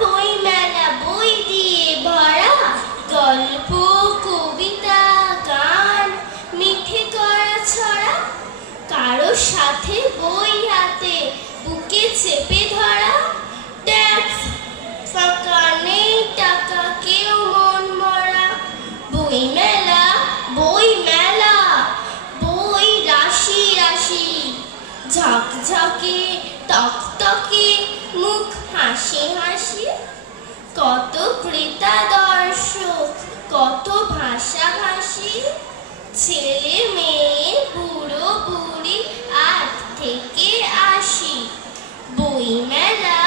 বইমেলা বই দিয়ে ভরা, গল্প কবিতা গান মিঠে করা ছড়া, কারো সাথে বই হাতে বুকে চেপে ধরা। ট্যাক্স ফাঁকা নেই টাকা কেউ মন মরা। বইমেলা বইমেলা বই রাশি রাশি, ঝকঝকে তকতকে মুখ হাসি হাসি। কত ক্রেতা দর্শক কত ভাষাভাষী, ছেলে মেয়ে বুড়ো বুড়ি 8 থেকে 80। বইমেলা